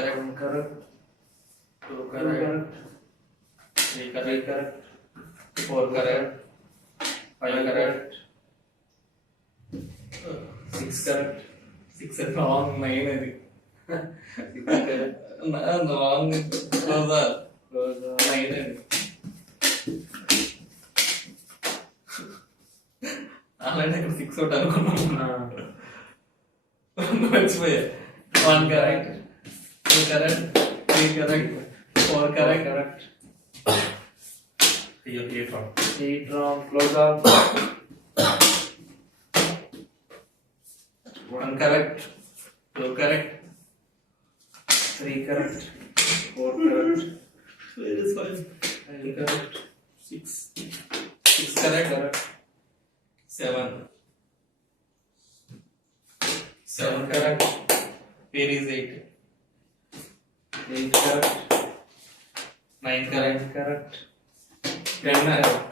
correct. One correct. Two Two correct. correct. Three Three correct. correct. Four correct. Five correct. Six correct. Six is wrong. Nine is Six correct. wrong. Closer. Closer. Nine is. Already ఇక్కడ six out అనుకున్నాను. మర్చిపోయా. One correct, two correct, three correct, four correct. Correct. Eight wrong. Eight wrong. Closer. One correct, two correct, Three correct. Four correct. where is five? Five correct. Six. Six correct, Correct. seven. Seven correct, where is eight? Eight correct. Nine correct, Nine correct. 10 correct.